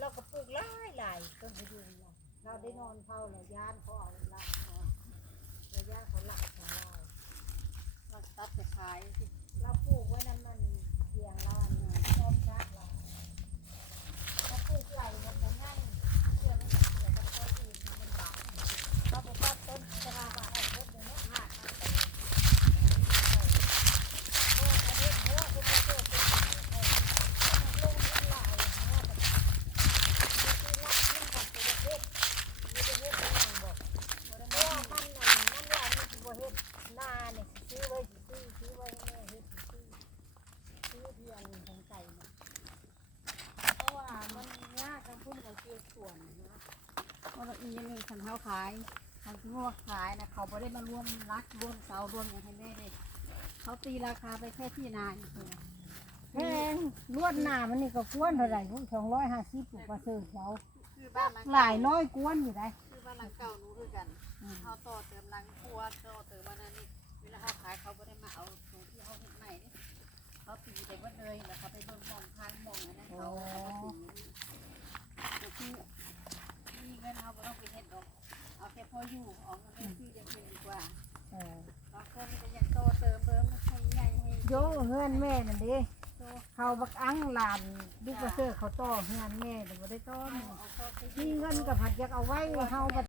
เราก็ปลูกหลายหลายต้นพยุงเราเราได้นอนเฝ้าแล้วย่านเขาเอาลากเราย่านเขาหลักของเราเราตัดจะขายสิ เราปลูกไว้นั้นมันเพียงเราอันนี้ชอบชาติเราเราปลูกไหลมันมันง่ายเชื่อมันเดี๋ยวมันต้นอื่นมันบาดเราไปตัดต้นชราบาออกต้นเดี๋ยวนี้หักมันไปโอ้อันนี้โอ้คุณมาเจอเป็นอะไรลงทั้งหลายนะแต่มีที่รักขึ้นกับประเทศมีประเทศเป็นอย่างบอกเพราะว่ามันนั่นมันว่ามันสิบ่เฮ็ดนาเนี่ยสิซื้อไว้สิซื้อซื้อไว้ให้แม่เฮ็ดสิซื้อซื้อเพียงของไก่เนี่ยเพราะว่ามันยากกับพุ่นกับเกี่ยว ส่วนนะเพราะว่าอีกอย่างหนึ่งคันเขาขายคันที่ว่าขายนะเขาไม่ได้มารวมรักรวมเสารวมอย่างให้แม่เลยเขาตีราคาไปแค่ที่นาอย่างเดียวแพงลวดหนามันนี่ก็กวนเท่าไหร่พุ่นสองร้อยห้าสิบปลูกประเสริฐเขาคือบ้านหลังหลายร้อยกวนอยู่ได้คือบ้านหลังเก่าหนูคือกันเขาต่อเติมหลังครัวต่อเติมมันนั่นนี่เวลาเขาขายเขาไม่ได้มาเอาตรงที่เขาเห็นใหม่นี่เขาตีไปว่าเลยแล้วเขาไปเบิ่งมองทางมองอันนั้นเขาเอามาตีแต่คือมีเงินเขาไม่ต้องไปเห็นดอกเอาแค่พออยู่ เอาเงินไปซื้ออย่างอื่นดีกว่าเออบางคนก็ยังโตเติมเติมให้ใหญ่ให้โยเฮือนแม่นั่นดิโตเขาบักอังหลานลูกประเสริฐเขาต่อเฮือนแม่แต่บ่ได้ต้อเอาเอาเข้าไปมีเงินกับผัดอยากเอาไว้เฮาบัด